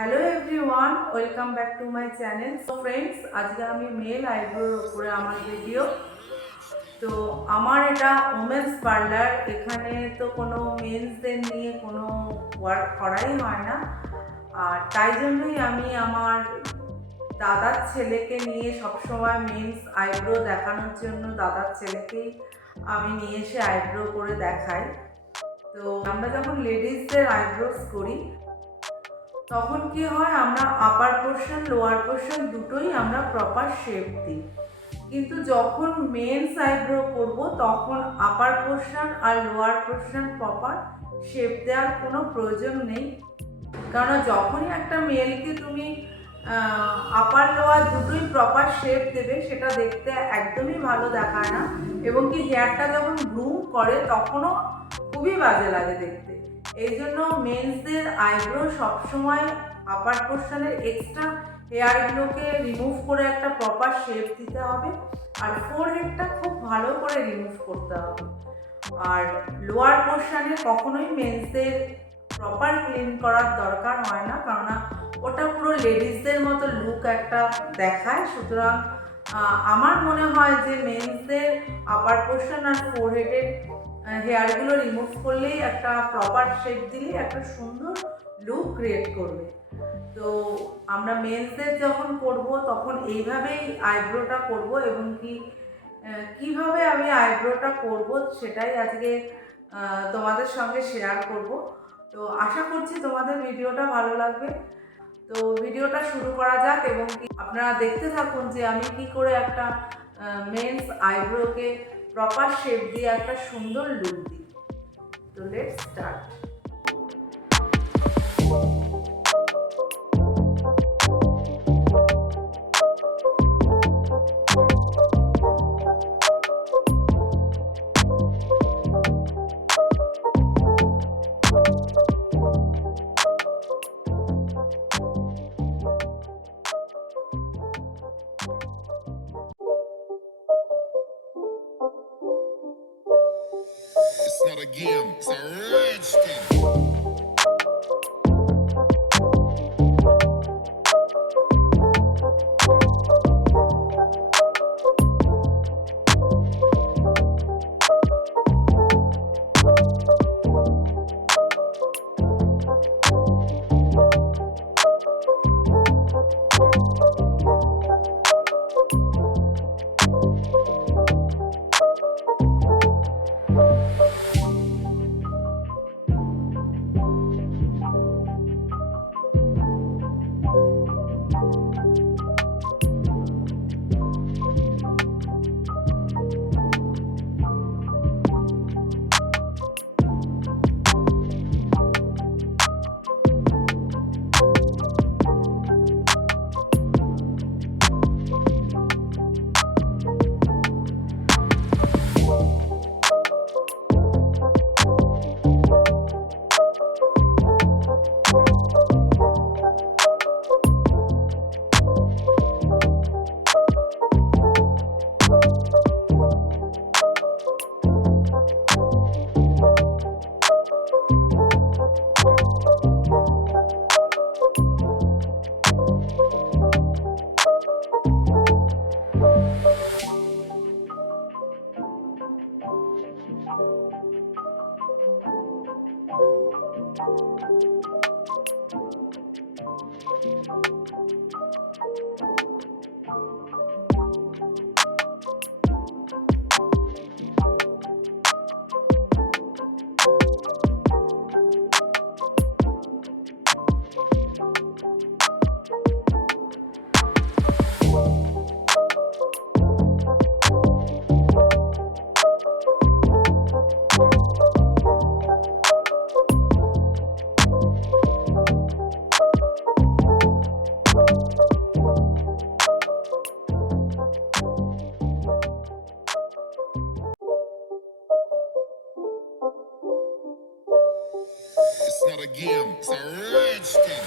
Hello everyone, welcome back to my channel. So friends, আজকে আমি মেল আইব্রোর উপরে আমার ভিডিও। তো আমার এটা ওমেন্স পার্লার, এখানে তো কোনো মেন্সদের নিয়ে কোনো ওয়ার্ক করাই হয় না। আর তাই জন্যই আমি আমার দাদার ছেলেকে নিয়ে সবসময় মেন্স আইব্রো দেখানোর জন্য দাদার ছেলেকেই আমি নিয়ে এসে আইব্রো করে দেখাই। তো আমরা যখন লেডিসদের আইব্রোস করি তখন কি হয়, আমরা আপার পোর্শন লোয়ার পোর্শন দুটোই আমরা প্রপার শেপ দিই। কিন্তু যখন মেন্স আইব্রো করব তখন আপার পোর্শন আর লোয়ার পোর্শন প্রপার শেপ দেওয়ার কোনো প্রয়োজন নেই। কারণ যখনই একটা মেলকে তুমি আপার লোয়ার দুটোই প্রপার শেপ দেবে সেটা দেখতে একদমই ভালো দেখায় না, এবং কি হেয়ারটা যখন গ্রুম করে তখনও খুবই বাজে লাগে দেখতে। এই জন্য মেন্সদের আইব্রো সবসময় আপার পোর্শনের এক্সট্রা হেয়ারগুলোকে রিমুভ করে একটা প্রপার শেপ দিতে হবে, আর ফোরহেডটা খুব ভালো করে রিমুভ করতে হবে। আর লোয়ার পোর্শনে কখনোই মেন্সদের প্রপার ক্লিন করার দরকার হয় না, কারণ ওটা পুরো লেডিসদের মতো লুক একটা দেখায়। সুতরাং আমার মনে হয় যে মেন্সদের আপার পোর্শন আর ফোরহেডের হেয়ারগুলো রিমুভ করলেই একটা প্রপার শেপ দিলেই একটা সুন্দর লুক ক্রিয়েট করবে। তো আমরা মেন্সদের যখন করব তখন এইভাবেই আইব্রোটা করব, এবং কিভাবে আমি আইব্রোটা করব সেটাই আজকে তোমাদের সঙ্গে শেয়ার করব। তো আশা করছি তোমাদের ভিডিওটা ভালো লাগবে। তো ভিডিওটা শুরু করা যাক, এবং আপনারা দেখতে থাকুন যে আমি কি করে একটা মেন্স আইব্রোকে প্রপার শেপ দিয়ে একটা সুন্দর লুক দিই। তো let's start. It's not a game, it's a rich thing. It's not a game, it's a rich thing.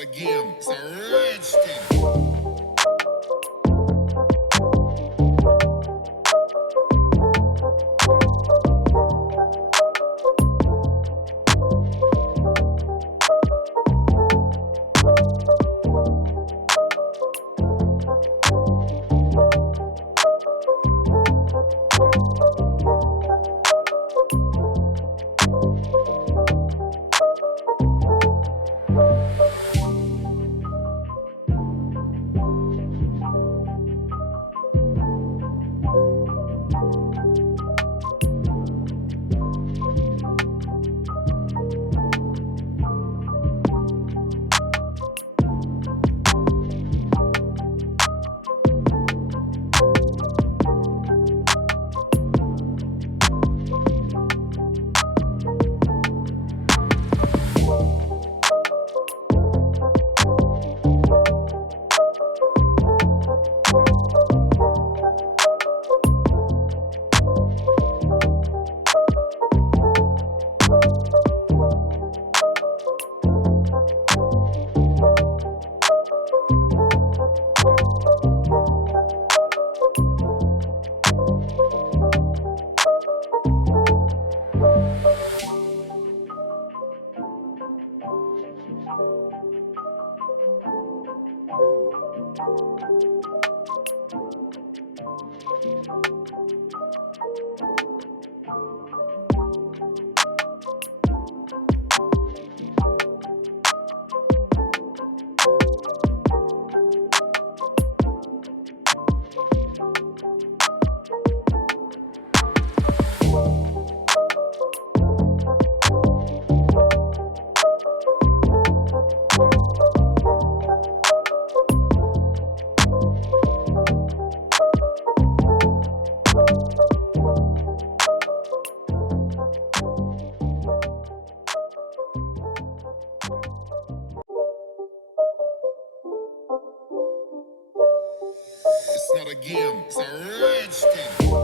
not a game, it's a rich thing. It's not a game, it's a rich thing.